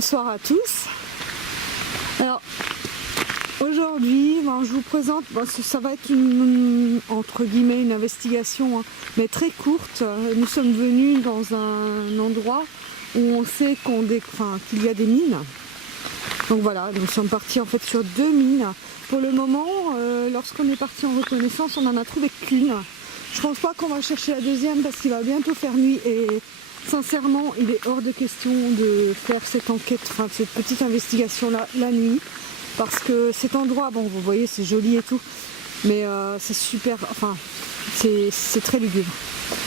Bonsoir à tous. Alors aujourd'hui, je vous présente, ça va être entre guillemets une investigation, hein, mais très courte. Nous sommes venus dans un endroit où on sait qu'il y a des mines. Donc voilà, nous sommes partis en fait sur 2 mines. Pour le moment, lorsqu'on est parti en reconnaissance, on n'en a trouvé qu'une. Je pense pas qu'on va chercher la deuxième parce qu'il va bientôt faire nuit et sincèrement, il est hors de question de faire cette enquête, cette petite investigation là la nuit, parce que cet endroit, bon, vous voyez, c'est joli et tout, mais c'est super, c'est très lugubre.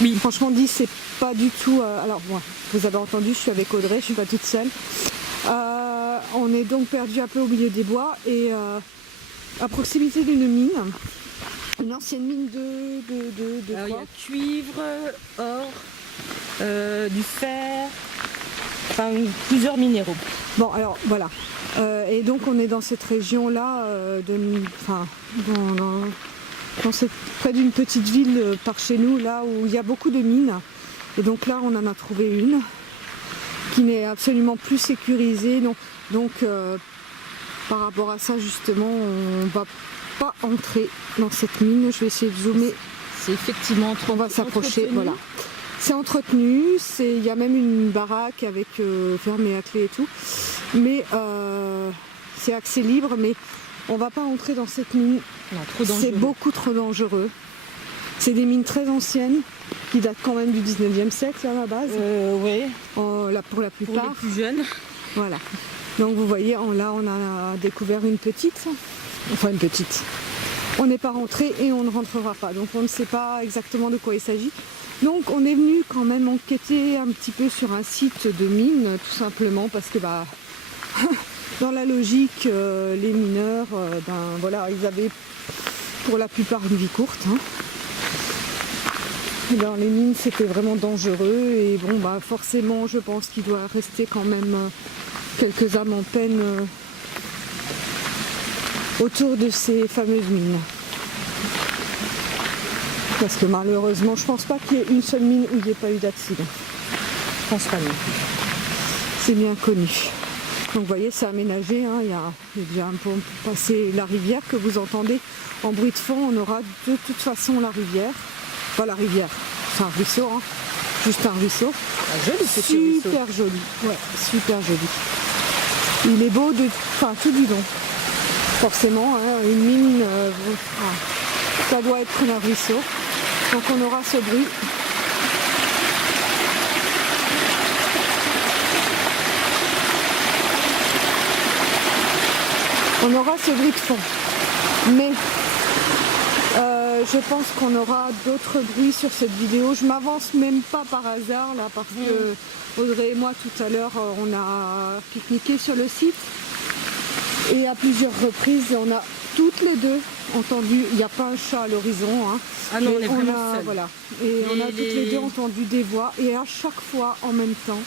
Oui. Franchement dit, c'est pas du tout. Alors moi, vous avez entendu, je suis avec Audrey, je suis pas toute seule. On est donc perdu un peu au milieu des bois et à proximité d'une mine. Une ancienne mine de alors, quoi? il y a cuivre, or, du fer, plusieurs minéraux. Bon, alors voilà. Et donc on est dans cette région-là, près d'une petite ville par chez nous, là où il y a beaucoup de mines. Et donc là, on en a trouvé une qui n'est absolument plus sécurisée. Donc par rapport à ça, justement, on va pas entrer dans cette mine. Je vais essayer de zoomer. C'est effectivement on va s'approcher. Voilà. C'est entretenu, il y a même une baraque avec fermée à clé et tout. Mais c'est accès libre, mais on va pas entrer dans cette mine. C'est beaucoup trop dangereux. C'est des mines très anciennes qui datent quand même du 19e siècle à la base. Oui. Pour la plupart. Pour les plus jeunes. Voilà. Donc vous voyez, là on a découvert une petite. Enfin une petite. On n'est pas rentré et on ne rentrera pas. Donc on ne sait pas exactement de quoi il s'agit. Donc on est venu quand même enquêter un petit peu sur un site de mine, tout simplement parce que dans la logique, les mineurs, ils avaient pour la plupart une vie courte. Hein. Et dans les mines c'était vraiment dangereux et forcément je pense qu'il doit rester quand même quelques âmes en peine autour de ces fameuses mines. Parce que malheureusement, je pense pas qu'il y ait une seule mine où il n'y ait pas eu d'accident. Je pense pas non plus. C'est bien connu. Donc vous voyez, c'est aménagé. Hein. Il y a déjà un peu passé la rivière que vous entendez en bruit de fond. On aura de toute façon la rivière. Pas la rivière, c'est un ruisseau. Hein. Juste un ruisseau. Joli petit ruisseau. Super joli. Ouais, super joli. Il est beau tout du long. Forcément, hein, une mine, ça doit être un ruisseau. Donc on aura ce bruit. On aura ce bruit de fond. Mais je pense qu'on aura d'autres bruits sur cette vidéo. Je m'avance même pas par hasard là parce que Audrey et moi tout à l'heure on a pique-niqué sur le site. Et à plusieurs reprises, on a toutes les deux entendu, il n'y a pas un chat à l'horizon. Hein, ah non, on est vraiment seuls. Voilà. Et on a toutes les deux entendu des voix et à chaque fois en même temps.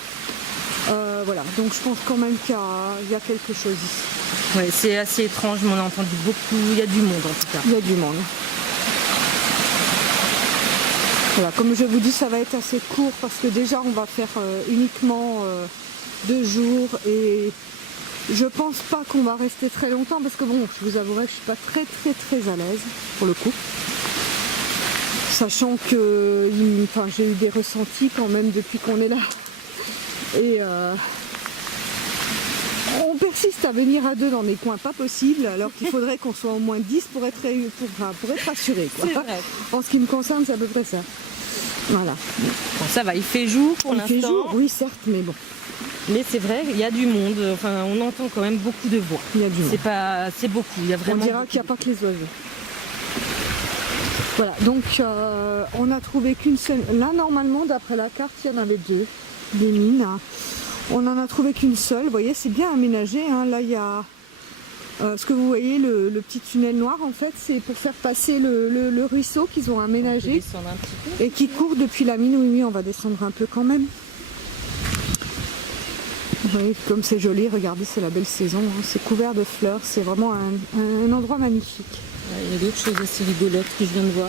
Voilà, donc je pense quand même qu'il y a quelque chose ici. Oui, c'est assez étrange, mais on a entendu beaucoup, il y a du monde en tout cas. Il y a du monde. Voilà, comme je vous dis, ça va être assez court parce que déjà on va faire uniquement 2 jours et je pense pas qu'on va rester très longtemps parce que je vous avouerai que je suis pas très à l'aise pour le coup. Sachant que j'ai eu des ressentis quand même depuis qu'on est là. Et on persiste à venir à 2 dans des coins pas possibles alors qu'il faudrait qu'on soit au moins 10 pour être rassuré. En ce qui me concerne, c'est à peu près ça. Voilà. Bon, ça va, il fait jour pour l'instant. Il fait jour, oui certes, mais bon. Mais c'est vrai, il y a du monde, on entend quand même beaucoup de voix. Il y a du monde. C'est beaucoup, il y a vraiment. On dira qu'il n'y a pas que les oiseaux. Voilà, donc on a trouvé qu'une seule. Là normalement, d'après la carte, il y en avait 2, des mines. On n'en a trouvé qu'une seule, vous voyez, c'est bien aménagé. Hein. Là il y a ce que vous voyez, le petit tunnel noir en fait, c'est pour faire passer le ruisseau qu'ils ont aménagé et qui court depuis la mine. Oui, on va descendre un peu quand même. Vous voyez comme c'est joli, regardez, c'est la belle saison, hein. C'est couvert de fleurs, c'est vraiment un endroit magnifique. Il y a d'autres choses assez rigolotes que je viens de voir.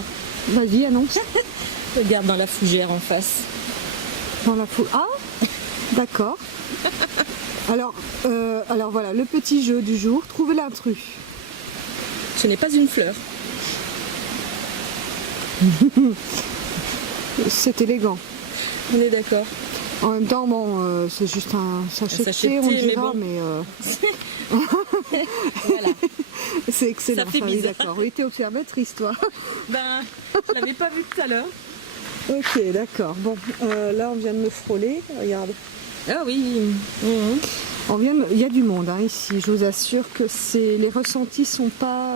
Vas-y, annonce. Regarde dans la fougère en face. Dans la fougère. Ah, d'accord. Alors voilà, le petit jeu du jour, trouver l'intrus. Ce n'est pas une fleur. C'est élégant. On est d'accord. En même temps, bon, c'est juste un sachet de thé, on dira, mais Voilà. c'est excellent. Ça fait oui, bizarre. d'accord. Oui, t'es observatrice, toi. Ben, je l'avais pas vu tout à l'heure. Ok, d'accord. Bon, là, on vient de me frôler. Regarde. Ah oui. Mhm. Il y a du monde hein, ici. Je vous assure que les ressentis sont pas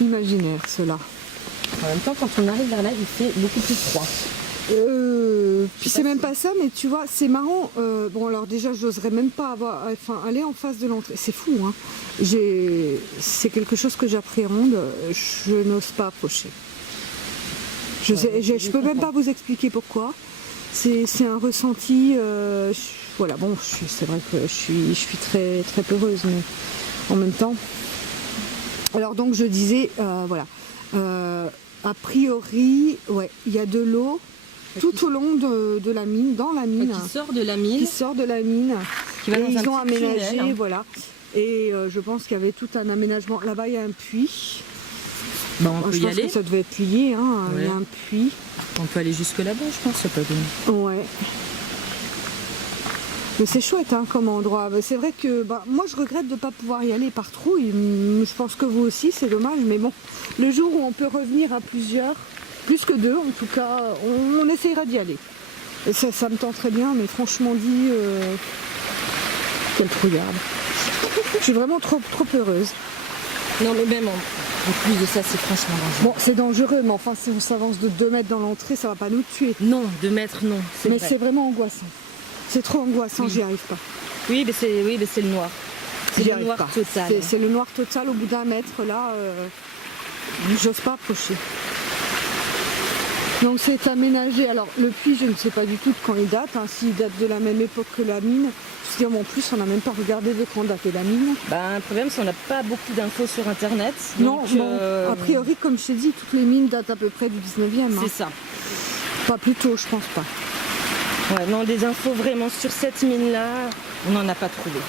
imaginaires, ceux-là. En même temps, quand on arrive vers là, il fait beaucoup plus froid. Puis c'est même pas ça, mais tu vois, c'est marrant. Bon, alors déjà, j'oserais même pas aller en face de l'entrée. C'est fou, hein. C'est quelque chose que j'appréhende. Je n'ose pas approcher. Je peux même pas vous expliquer pourquoi. C'est un ressenti. Voilà, bon, c'est vrai que je suis très très peureuse, mais en même temps. Alors donc je disais, voilà. A priori, ouais, il y a de l'eau tout au long de la mine, dans la mine. Qui sort de la mine. Qui sort de la mine. Qui va et dans ils un ont petit aménagé, tunnel, hein. voilà. Et je pense qu'il y avait tout un aménagement. Là-bas, il y a un puits. Ben, on peut Je y pense aller. que ça devait être lié, hein. Il y a Ouais. un puits. On peut aller jusque là-bas, je pense. C'est pas bien. Ouais. Mais c'est chouette hein, comme endroit. C'est vrai que moi je regrette de ne pas pouvoir y aller par trouille. Je pense que vous aussi, c'est dommage. Mais bon, le jour où on peut revenir à plusieurs, plus que deux en tout cas, on essayera d'y aller. Et ça me tente très bien, mais franchement dit, quelle trouillarde. Je suis vraiment trop heureuse. Non, mais même en plus de ça, c'est franchement dangereux. Bon, c'est dangereux, mais enfin si on s'avance de 2 mètres dans l'entrée, ça va pas nous tuer. Non, 2 mètres, non. Mais vrai. c'est vraiment angoissant. C'est trop angoissant, Oui. j'y arrive pas. Oui, mais c'est le noir. C'est J'y le arrive noir pas. total. C'est le noir total au bout d'un mètre là. J'ose pas approcher. Donc c'est aménagé. Alors le puits, je ne sais pas du tout de quand il date. Hein, s'il date de la même époque que la mine. Parce qu'en plus, on n'a même pas regardé de quand datait la mine. Ben, le problème, c'est qu'on n'a pas beaucoup d'infos sur Internet. Non, Donc, non. A priori, comme je t'ai dit, toutes les mines datent à peu près du 19e. Hein. c'est ça. Pas plus tôt, je pense pas. Ouais, non, des infos vraiment sur cette mine-là, on n'en a pas trouvé.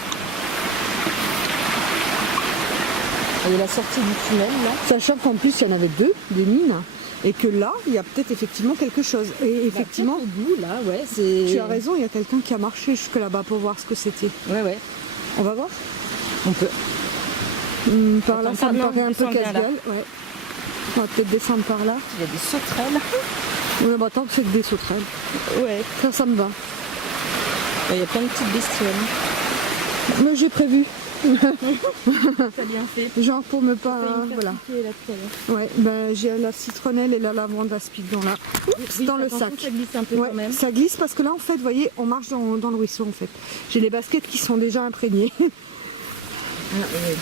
Et la sortie du tunnel, là. Sachant qu'en plus, il y en avait 2, des mines. Et que là, il y a peut-être effectivement quelque chose. Et effectivement, Au bout, là, ouais, c'est... tu as raison, il y a quelqu'un qui a marché jusque là-bas pour voir ce que c'était. Ouais, ouais, On va voir. on peut. Par là, Attends, ça me non, paraît un peu descends bien, là. casse-gueule. Ouais. On va peut-être descendre par là. Il y a des sauterelles. Oui, bah, tant que c'est que des sauterelles. Ouais. Ça me va. Il y a plein de petites bestioles. Mais j'ai prévu. T'as bien fait. Genre pour me pas. Voilà. Là, tout à l'heure. Ouais, ben, j'ai la citronnelle et la lavande aspic dans, Oui, dans le attention, sac. ça glisse un peu Ouais, quand même. ça glisse parce que là, en fait, vous voyez, on marche dans le ruisseau en fait. J'ai les baskets qui sont déjà imprégnées. Ah, ouais.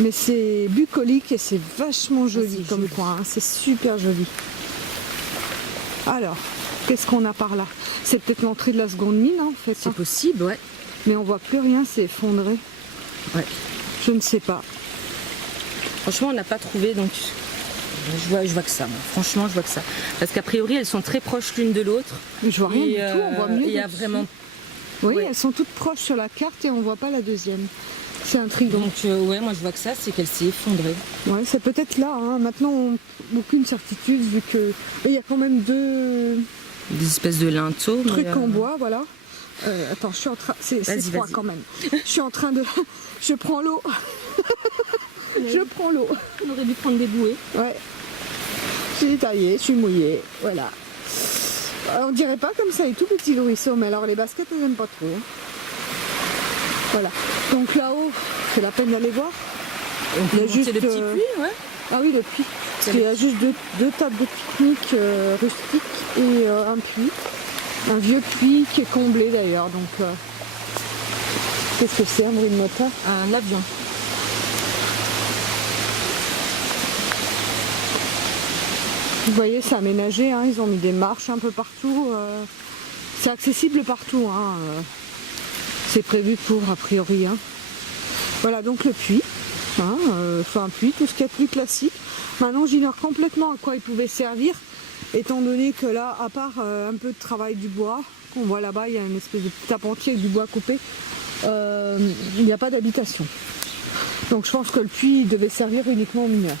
Mais c'est bucolique et c'est vachement joli c'est comme joli. coin. Hein. C'est super joli. Alors, qu'est-ce qu'on a par là? C'est peut-être l'entrée de la seconde mine hein, en fait. C'est Hein. possible, ouais. Mais on voit plus rien, c'est effondré. Ouais. Je ne sais pas. Franchement, on n'a pas trouvé, donc je vois que ça. Moi. Franchement, je vois que ça. Parce qu'a priori, elles sont très proches l'une de l'autre. Mais je vois rien du tout, on voit mieux. Il y a dessus. vraiment. Oui, ouais. elles sont toutes proches sur la carte et on voit pas la deuxième. C'est intriguant. Donc, ouais, moi je vois que ça, c'est qu'elle s'est effondrée. Ouais, c'est peut-être là. Hein. Maintenant, aucune certitude vu que il y a quand même 2 Des espèces de linteaux. trucs mais, en bois, voilà. Attends, je suis en train. C'est Vas-y, froid vas-y. quand même. Je suis en train de. Je prends l'eau. Je prends l'eau. On aurait dû prendre des bouées. Ouais. Je suis taillée, je suis mouillée. Voilà. On dirait pas comme ça, il est tout petit le ruisseau, mais alors les baskets, elles n'aiment pas trop. Hein. Voilà. Donc là-haut, c'est la peine d'aller voir. On peut Il y a monter juste, le petit puits, ouais. Ah oui, le puits. Parce qu'il y a juste deux tables de pique-nique rustiques et un puits. Un vieux puits qui est comblé d'ailleurs. Donc, qu'est-ce que c'est, un bruit de moteur? Un avion. Vous voyez, c'est aménagé. Hein, ils ont mis des marches un peu partout. C'est accessible partout. Hein, c'est prévu pour, a priori. Hein. Voilà, donc le puits. Hein, un puits, tout ce qui est plus classique. Maintenant, j'ignore complètement à quoi il pouvait servir. Étant donné que là, à part un peu de travail du bois, qu'on voit là-bas, il y a une espèce de petit appentis avec du bois coupé. Il n'y a pas d'habitation. Donc je pense que le puits devait servir uniquement aux mineurs.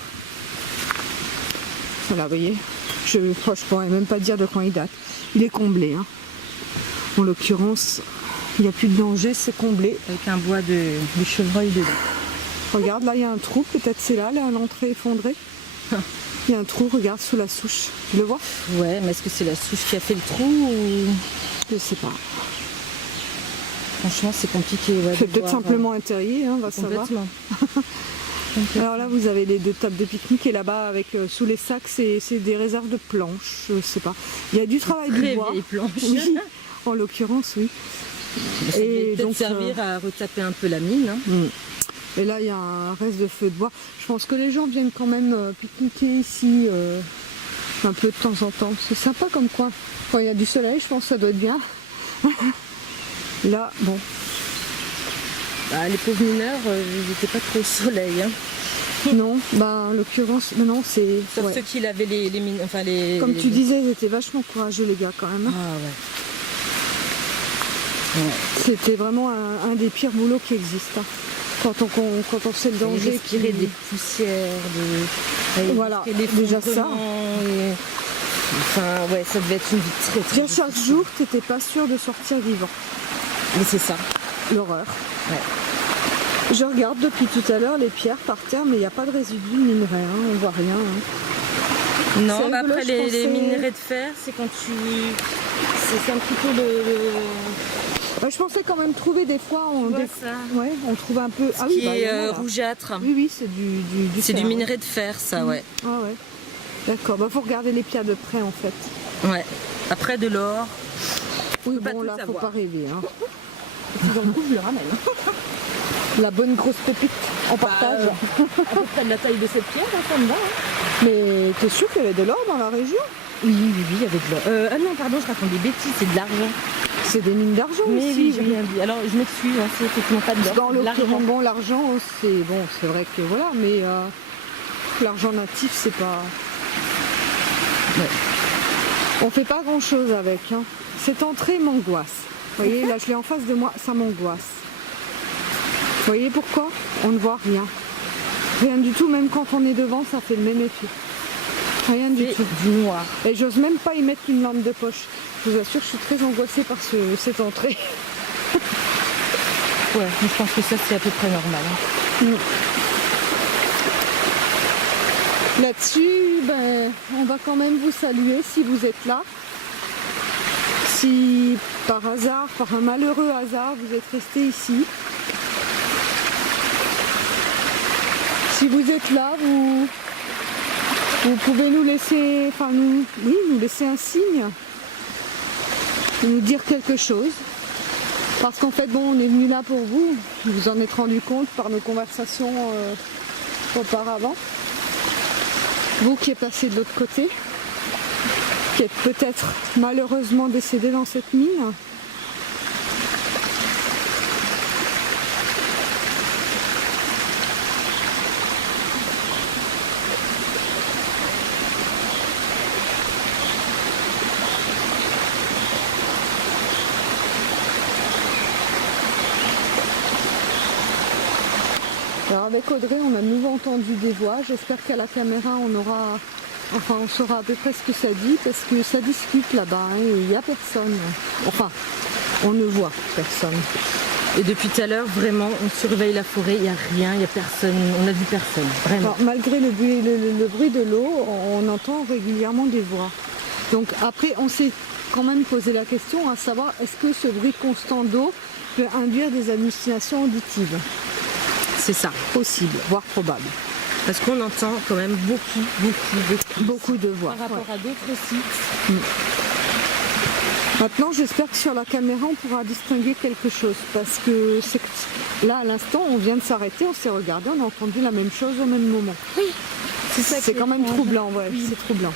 Voilà, vous voyez, je ne pourrais même pas dire de quand il date. Il est comblé. Hein. En l'occurrence, il n'y a plus de danger, c'est comblé. Avec un bois de chevreuil dedans. Regarde, là il y a un trou, peut-être c'est là l'entrée effondrée. Il y a un trou, regarde, sous la souche. Tu le vois? Ouais, mais est-ce que c'est la souche qui a fait le trou ou... Je sais pas. Franchement, c'est compliqué. Ouais, C'est peut-être simplement un terrier, hein, va savoir. Complètement. Alors là, vous avez les 2 tables de pique-nique et là-bas, avec sous les sacs, c'est des réserves de planches. Je sais pas. Il y a du travail du Très bois. vieilles planches. Oui, en l'occurrence, oui. Ça Et peut donc, servir à retaper un peu la mine. Hein. Et là, il y a un reste de feu de bois. Je pense que les gens viennent quand même pique-niquer ici un peu de temps en temps. C'est sympa comme coin. Quand il y a du soleil, je pense que ça doit être bien. Là, bon. Bah, les pauvres mineurs, ils n'étaient pas trop au soleil. Hein. Non, bah en l'occurrence, non, c'est... Sauf ouais. ceux qui lavaient les mines. Enfin, les, Comme les... tu disais, ils étaient vachement courageux les gars quand même. Ah ouais. C'était vraiment un des pires boulots qui existent. Hein. Quand on sait le danger. Respirer des poussières, Voilà, des déjà ça. Enfin, ouais, ça devait être une vie très très Déjà chaque jour, t'étais pas sûr de sortir vivant. Mais c'est ça. L'horreur. Ouais. Je regarde depuis tout à l'heure les pierres par terre, mais il n'y a pas de résidus minerais, hein, on voit rien. Hein. Non, C'est bah rigolo, après je les pensais- minerais de fer, c'est quand tu... C'est un petit peu Ouais, je pensais quand même trouver des fois, Tu vois ça ouais, on trouve un peu... Ah qui oui, bah, il y en a, est là. rougeâtre. Oui, oui, c'est du C'est fer, du ouais. minerai de fer, ça, ouais. Ah ouais. D'accord, bah faut regarder les pierres de près en fait. Ouais. Après de l'or. Oui, pas bon tout là, faut savoir. pas rêver. Hein. Si j'en trouve, je le ramène. La bonne grosse pépite en partage. À peu près de la taille de cette pierre, hein, ça me va. Hein. Mais t'es sûr qu'il y avait de l'or dans la région? Oui, il y avait de l'or. Ah non, pardon, je raconte des bêtises, c'est de l'argent. C'est des mines d'argent Mais aussi. oui, j'ai rien dit. Alors, je m'excuse, hein, c'est effectivement pas de l'or. Dans c'est de l'argent. l'occurrence, bon, l'argent, c'est vrai que voilà, mais l'argent natif, c'est pas. Ouais. On fait pas grand chose avec. Hein. Cette entrée m'angoisse. Vous voyez, là, je l'ai en face de moi, ça m'angoisse. Vous voyez pourquoi? On ne voit rien. Rien du tout, même quand on est devant, ça fait le même effet. Rien du C'est tout. du noir. Et j'ose même pas y mettre une lampe de poche. Je vous assure, je suis très angoissée par cette entrée. Ouais, mais je pense que ça, c'est à peu près normal. Hein. Là-dessus, ben, on va quand même vous saluer si vous êtes là. Si par hasard, par un malheureux hasard, vous êtes resté ici. Si vous êtes là, vous pouvez nous laisser, nous laisser un signe, nous dire quelque chose. Parce qu'en fait, bon, on est venu là pour vous. Vous vous en êtes rendu compte par nos conversations auparavant. Vous qui êtes passé de l'autre côté, qui êtes peut-être malheureusement décédé dans cette mine. Alors avec Audrey, on a de nouveau entendu des voix. J'espère qu'à la caméra, on saura à peu près ce que ça dit, parce que ça discute là-bas, hein, et il n'y a personne. Enfin, on ne voit personne. Et depuis tout à l'heure, vraiment, on surveille la forêt, il n'y a rien, il n'y a personne, on n'a vu personne, vraiment. Alors, malgré le bruit de l'eau, on entend régulièrement des voix. Donc après, on s'est quand même posé la question à savoir, est-ce que ce bruit constant d'eau peut induire des hallucinations auditives? C'est ça. Possible, voire probable. Parce qu'on entend quand même beaucoup De voix. par rapport à d'autres sites. Maintenant, j'espère que sur la caméra, on pourra distinguer quelque chose. Parce que là, à l'instant, on vient de s'arrêter, on s'est regardé, on a entendu la même chose au même moment. Oui, c'est ça. C'est quand même troublant, ouais, Oui. c'est troublant.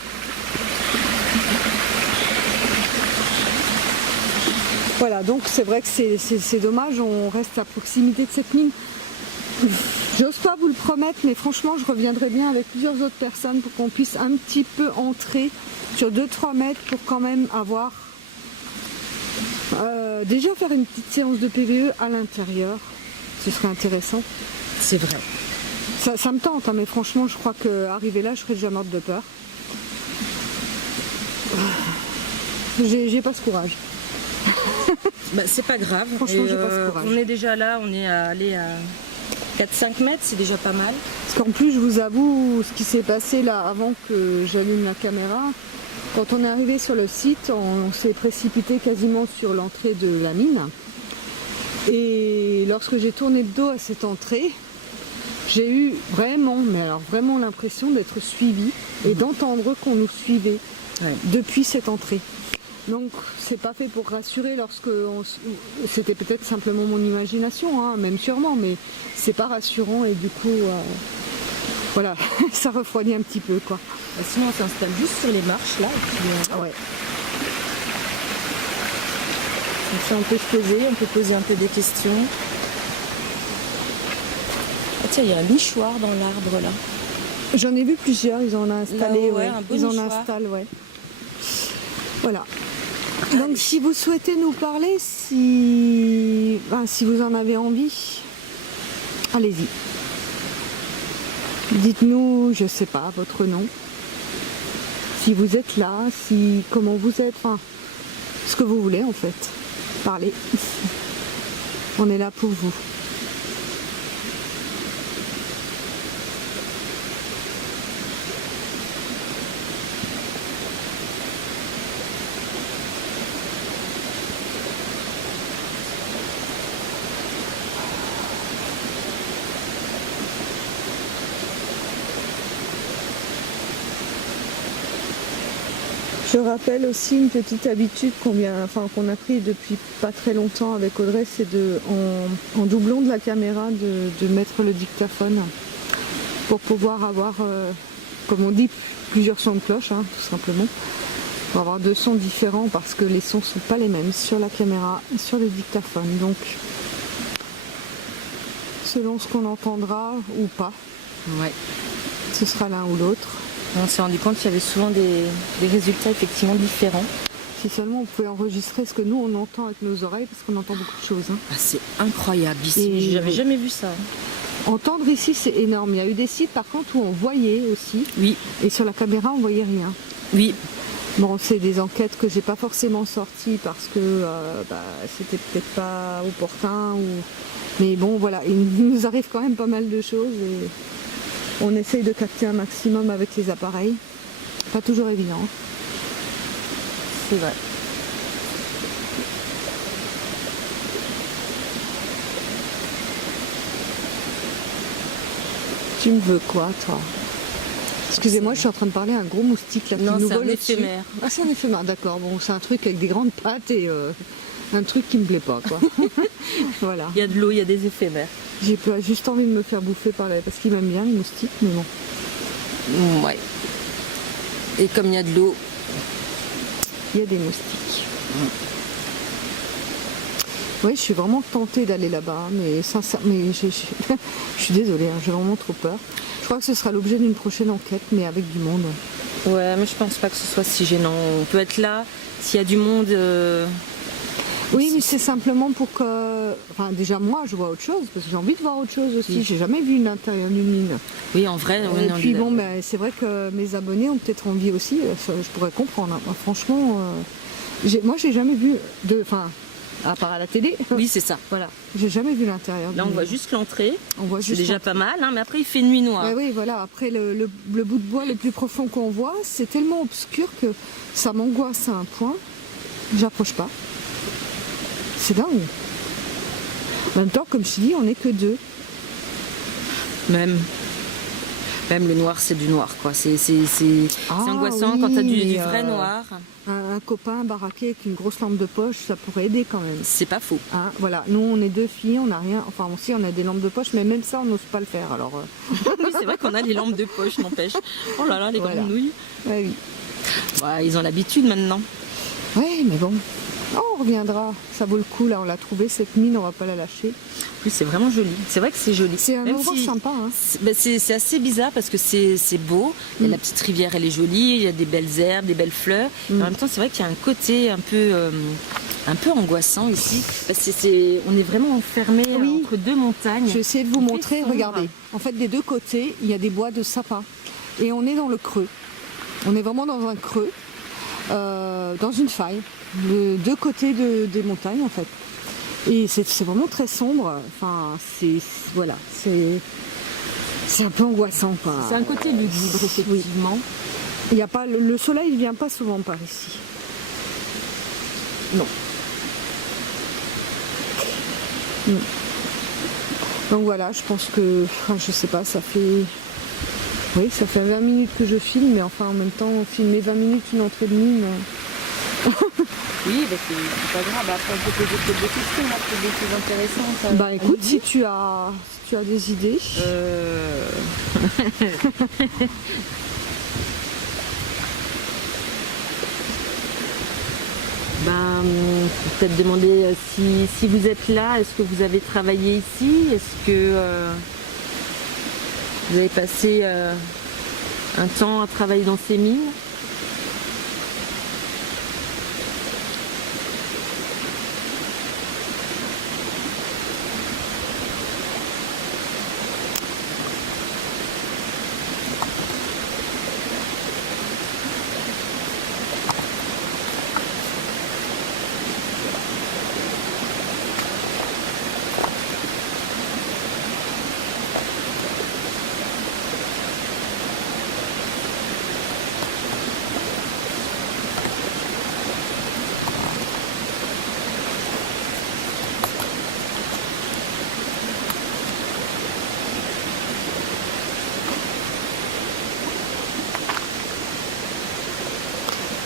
Voilà, donc c'est vrai que c'est dommage, on reste à proximité de cette mine. J'ose pas vous le promettre, mais franchement, je reviendrai bien avec plusieurs autres personnes pour qu'on puisse un petit peu entrer sur 2-3 mètres pour quand même avoir Déjà faire une petite séance de PVE à l'intérieur, ce serait intéressant. C'est vrai. Ça me tente, hein, mais franchement, je crois qu'arrivé là, je serais déjà morte de peur. J'ai pas ce courage. Bah, c'est pas grave. Franchement, j'ai pas ce courage. On est déjà là, on est allé à 4-5 mètres, c'est déjà pas mal. Parce qu'en plus, je vous avoue, ce qui s'est passé là avant que j'allume la caméra, quand on est arrivé sur le site, on s'est précipité quasiment sur l'entrée de la mine. Et lorsque j'ai tourné le dos à cette entrée, j'ai eu vraiment, mais alors vraiment l'impression d'être suivie et d'entendre qu'on nous suivait depuis cette entrée. Donc c'est pas fait pour rassurer c'était peut-être simplement mon imagination, hein, même sûrement, mais c'est pas rassurant et du coup voilà, ça refroidit un petit peu quoi. Et sinon on s'installe juste sur les marches là et puis Ouais. comme ça on peut se poser, on peut poser un peu des questions. Ah, tiens, il y a un nichoir dans l'arbre là. J'en ai vu plusieurs, ils en ont installé, Là, ouais, un beau ils en nichoir. installent, ouais. Voilà. Donc si vous souhaitez nous parler, si vous en avez envie, allez-y. Dites-nous, je sais pas, votre nom. Si vous êtes là, comment vous êtes, enfin, ce que vous voulez en fait. Parlez. On est là pour vous. Je rappelle aussi une petite habitude qu'on a pris depuis pas très longtemps avec Audrey, c'est en doublon de la caméra de mettre le dictaphone pour pouvoir avoir, comme on dit, plusieurs sons de cloche, hein, tout simplement, pour avoir 2 sons différents parce que les sons sont pas les mêmes sur la caméra et sur le dictaphone. Donc, selon ce qu'on entendra ou pas, Ouais. ce sera l'un ou l'autre. On s'est rendu compte qu'il y avait souvent des résultats effectivement différents. Si seulement on pouvait enregistrer ce que nous on entend avec nos oreilles, parce qu'on entend beaucoup de choses. Hein. Ah, c'est incroyable ici, Et j'avais jamais vu ça. Entendre ici c'est énorme. Il y a eu des sites par contre où on voyait aussi, Oui, et sur la caméra on voyait rien. oui. Bon, c'est des enquêtes que j'ai pas forcément sorties parce que c'était peut-être pas opportun. Mais bon voilà, il nous arrive quand même pas mal de choses et on essaye de capter un maximum avec les appareils. Pas toujours évident. C'est vrai. Tu me veux quoi toi? Excusez-moi, je suis en train de parler à un gros moustique là qui Non, nous c'est un vole au-dessus. éphémère. Ah, c'est un éphémère, d'accord. Bon, c'est un truc avec des grandes pattes et un truc qui me plaît pas, quoi. Voilà. Il y a de l'eau, il y a des éphémères. J'ai juste envie de me faire bouffer parce qu'il m'aime bien les moustiques, mais bon. Ouais. Et comme il y a de l'eau, Il y a des moustiques. Oui, je suis vraiment tentée d'aller là-bas, mais sincèrement, je suis désolée, hein, j'ai vraiment trop peur. Je crois que ce sera l'objet d'une prochaine enquête, mais avec du monde. ouais, mais je pense pas que ce soit si gênant. On peut être là, s'il y a du monde. Oui, mais c'est simplement pour que... Enfin, déjà, moi, je vois autre chose, parce que j'ai envie de voir autre chose aussi. Oui. J'ai jamais vu l'intérieur d'une mine. Oui, en vrai. Et puis, bon, ben, c'est vrai que mes abonnés ont peut-être envie aussi. Ça, je pourrais comprendre. Hein. Franchement, moi, j'ai jamais vu Enfin, à part à la télé. Oui, c'est ça. Voilà. J'ai jamais vu l'intérieur. Là, on voit juste l'entrée. On voit C'est juste déjà pas mal, hein, mais après, il fait nuit noire. Ouais, oui, voilà. Après, le bout de bois le plus profond qu'on voit, c'est tellement obscur que ça m'angoisse à un point. J'approche pas. C'est dingue. En même temps, comme je te dis, on n'est que 2. Même le noir, c'est du noir, quoi. C'est angoissant oui, quand t'as du mais, vrai noir. Un copain baraqué avec une grosse lampe de poche, ça pourrait aider quand même. C'est pas faux. Hein, voilà, nous on est 2 filles, on n'a rien. Enfin, aussi on a des lampes de poche, mais même ça on n'ose pas le faire. Alors, Oui, c'est vrai qu'on a les lampes de poche, n'empêche. Oh là là, les Voilà. grandes nouilles. ouais, oui. Ouais, ils ont l'habitude maintenant. Ouais, mais bon. Oh, on reviendra. Ça vaut le coup là, on l'a trouvé cette mine, on va pas la lâcher. plus, c'est vraiment joli. C'est vrai que c'est joli. C'est un Même endroit si- sympa. Hein. C'est assez bizarre parce que c'est beau. Il y a la petite rivière, elle est jolie. Il y a des belles herbes, des belles fleurs. Mais en même temps, c'est vrai qu'il y a un côté un peu angoissant ici. Parce que on est vraiment enfermé Oui. entre deux montagnes. Je vais essayer de vous Il fait montrer. sombre. Regardez. En fait, des deux côtés, il y a des bois de sapin. Et on est dans le creux. On est vraiment dans un creux, dans une faille, de deux côtés des montagnes en fait. Et c'est vraiment très sombre. Enfin, voilà, c'est un peu angoissant quoi. C'est un côté lugubre, effectivement. Il y a pas le soleil, il vient pas souvent par ici. Non. Donc voilà, je pense que, enfin, je sais pas, ça fait 20 minutes que je filme, mais enfin en même temps, filmer 20 minutes une entrée de mine. Oui, bah c'est pas grave. Après, on peut poser peut-être des questions, là, peut-être des choses intéressantes. Bah écoute, si tu as des idées. Ben, peut-être demander si vous êtes là, est-ce que vous avez travaillé ici? Est-ce que vous avez passé un temps à travailler dans ces mines?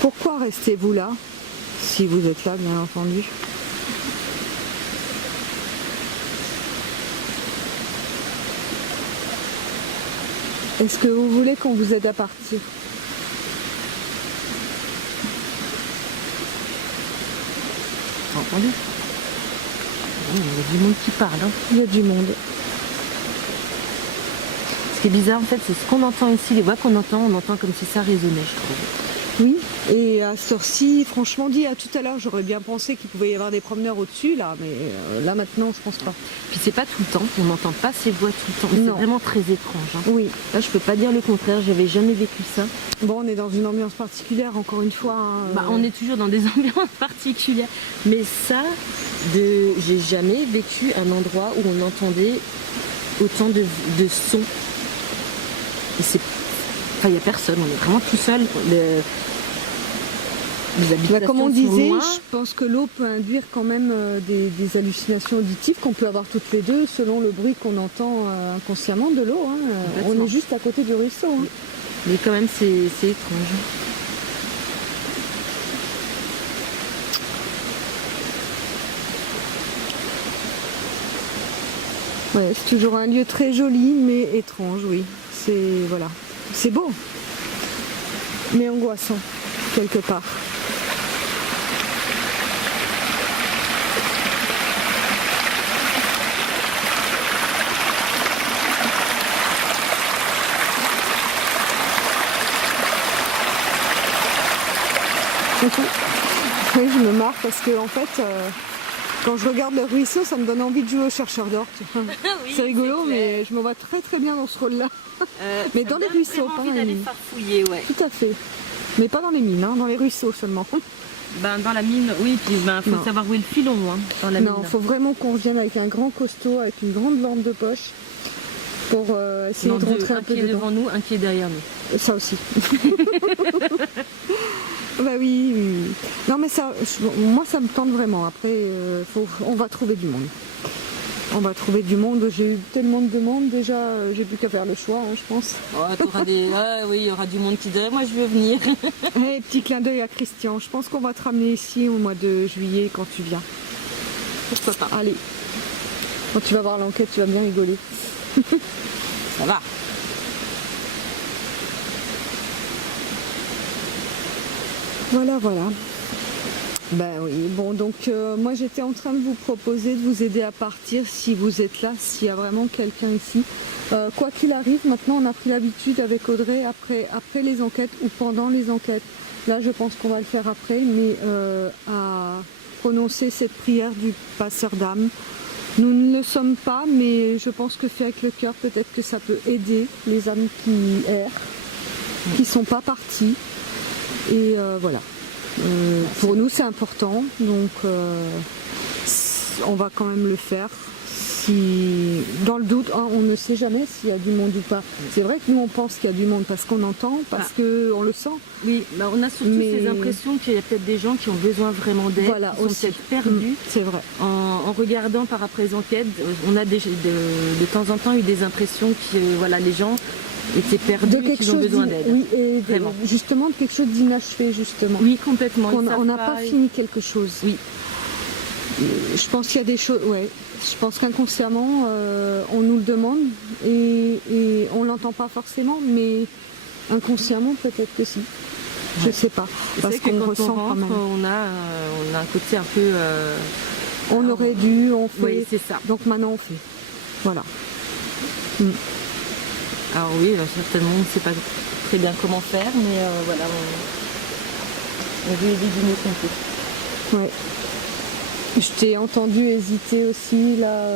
Pourquoi restez-vous là? Si vous êtes là, bien entendu. Est-ce que vous voulez qu'on vous aide à partir? T'as entendu? Il y a du monde qui parle. Hein. Il y a du monde. Ce qui est bizarre, en fait, c'est ce qu'on entend ici, les voix qu'on entend, on entend comme si ça résonnait, je trouve. Oui, et à cette heure-ci, franchement dit, à tout à l'heure, j'aurais bien pensé qu'il pouvait y avoir des promeneurs au-dessus, là, mais là maintenant, je pense pas. Puis c'est pas tout le temps, on n'entend pas ces voix tout le temps. C'est Non. vraiment très étrange. Hein. Oui. Là, je peux pas dire le contraire, j'avais jamais vécu ça. Bon, on est dans une ambiance particulière, encore une fois. Hein, Bah, on est toujours dans des ambiances particulières. Mais ça, j'ai jamais vécu un endroit où on entendait autant de sons. Et c'est... Enfin, il n'y a personne, on est vraiment tout seul. Les habitations comme on sont disait, loin. je pense que l'eau peut induire quand même des hallucinations auditives qu'on peut avoir toutes les deux selon le bruit qu'on entend inconsciemment de l'eau. Hein. On Complètement. est juste à côté du ruisseau. Hein. Mais quand même, c'est étrange. Ouais, c'est toujours un lieu très joli, mais étrange, oui. C'est voilà, c'est beau, mais angoissant quelque part. Oui, je me marre parce que en fait, quand je regarde le ruisseau, ça me donne envie de jouer au chercheur d'or. Oui, C'est rigolo, c'est clair. mais je me vois très très bien dans ce rôle-là. Mais dans les ruisseaux, pas dans envie les d'aller mines. farfouiller, ouais. Tout à fait. Mais pas dans les mines, hein, dans les ruisseaux seulement. Ben, dans la mine, oui, puis ben, faut Non. savoir où est le filon, hein, dans la Non, mine. il faut vraiment qu'on vienne avec un grand costaud, avec une grande lampe de poche pour essayer Non, de rentrer un un peu qui est dedans. devant nous, un qui est derrière nous. Ça aussi. Bah oui, oui. Non mais ça, moi ça me tente vraiment. Après, on va trouver du monde. On va trouver du monde. J'ai eu tellement de demandes déjà, j'ai plus qu'à faire le choix, hein, je pense. Ouais, oui, il y aura du monde qui dirait, moi je veux venir. Et petit clin d'œil à Christian. Je pense qu'on va te ramener ici au mois de juillet quand tu viens. Pourquoi pas? Allez. Quand tu vas voir l'enquête, tu vas bien rigoler. Ça va. Voilà, voilà. Ben oui, bon donc moi j'étais en train de vous proposer de vous aider à partir si vous êtes là, s'il y a vraiment quelqu'un ici. Quoi qu'il arrive, maintenant on a pris l'habitude avec Audrey, après les enquêtes ou pendant les enquêtes, là je pense qu'on va le faire après, mais à prononcer cette prière du passeur d'âme. Nous ne le sommes pas, mais je pense que fait avec le cœur, peut-être que ça peut aider les âmes qui errent, qui ne sont pas partis. Et voilà. Pour nous c'est important, donc on va quand même le faire. Si dans le doute, hein, on ne sait jamais s'il y a du monde ou pas. C'est vrai que nous on pense qu'il y a du monde parce qu'on entend, parce qu'on le sent. Oui, bah on a surtout ces impressions qu'il y a peut-être des gens qui ont besoin vraiment d'aide, voilà, qui sont peut-être perdus. C'est vrai. En regardant par après les enquêtes, on a de temps en temps eu des impressions que voilà, les gens étaient perdus et qu'ils ont besoin d'aide. Oui, et justement de quelque chose d'inachevé, justement. Oui, complètement. On n'a pas fini quelque chose. Oui. Je pense qu'il y a des choses, ouais. Je pense qu'inconsciemment, on nous le demande et on l'entend pas forcément, mais inconsciemment peut-être que si. Ouais. Je sais pas, parce qu'on ressent quand même. On a un côté un peu. On aurait dû, on fait. Oui, c'est ça. Donc maintenant on fait. Voilà. Alors oui, certainement, on ne sait pas très bien comment faire, mais voilà, on veut aider du mieux qu'on peut. Ouais. Je t'ai entendu hésiter aussi, là.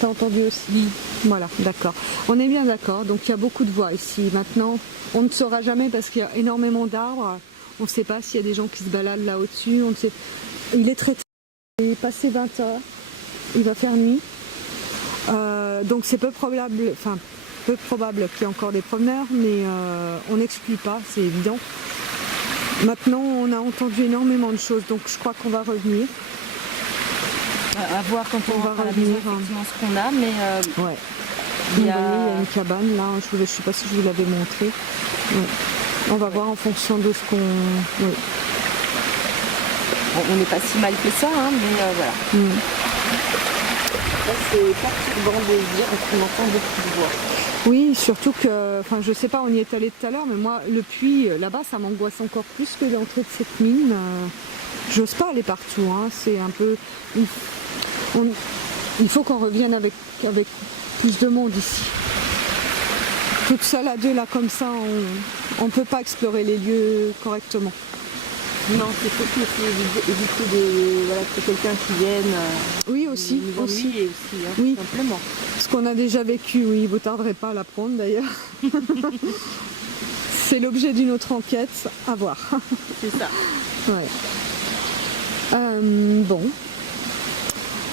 T'as entendu aussi? Oui. Voilà, d'accord. On est bien d'accord, donc il y a beaucoup de voix ici. Maintenant, on ne saura jamais parce qu'il y a énormément d'arbres. On ne sait pas s'il y a des gens qui se baladent là au-dessus. On ne sait... Il est très tard, il est passé 20 heures, il va faire nuit. Donc c'est peu probable qu'il y ait encore des promeneurs, mais on n'exclut pas, c'est évident. Maintenant, on a entendu énormément de choses, donc je crois qu'on va revenir. À voir quand on va revenir, effectivement ce qu'on a, mais ouais. Il y a une cabane là, je ne sais pas si je vous l'avais montré. Ouais. On va voir en fonction de ce qu'on... Oui. Bon, on n'est pas si mal que ça, hein, mais voilà. Là, c'est perturbant de dire qu'on entend beaucoup de voix. Oui, surtout que, enfin je sais pas, on y est allé tout à l'heure, mais moi le puits là-bas ça m'angoisse encore plus que l'entrée de cette mine. J'ose pas aller partout, hein. C'est un peu... Il faut qu'on revienne avec plus de monde ici. Toute seule à deux là comme ça, on ne peut pas explorer les lieux correctement. Non, c'est surtout éviter voilà, que quelqu'un qui vienne. Oui, aussi. Et aussi hein, oui. Simplement. Ce qu'on a déjà vécu, oui, vous ne tarderez pas à l'apprendre d'ailleurs. C'est l'objet d'une autre enquête, à voir. C'est ça. Ouais. Bon.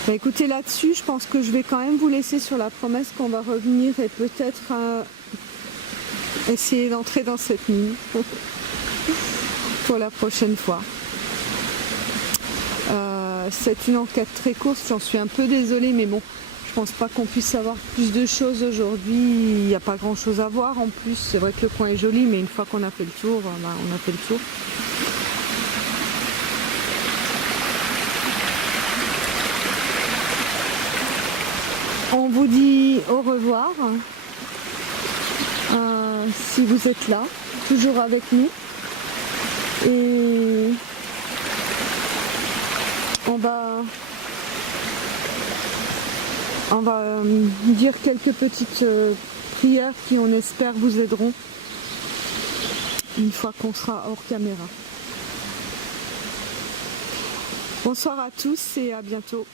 Bah, écoutez, là-dessus, je pense que je vais quand même vous laisser sur la promesse qu'on va revenir et peut-être essayer d'entrer dans cette mine pour la prochaine fois. C'est une enquête très courte, j'en suis un peu désolée, mais bon, je pense pas qu'on puisse savoir plus de choses aujourd'hui. Il n'y a pas grand-chose à voir en plus. C'est vrai que le coin est joli, mais une fois qu'on a fait le tour, bah, on a fait le tour. On vous dit au revoir, si vous êtes là, toujours avec nous. Et on va dire quelques petites prières qui, on espère, vous aideront une fois qu'on sera hors caméra. Bonsoir à tous et à bientôt.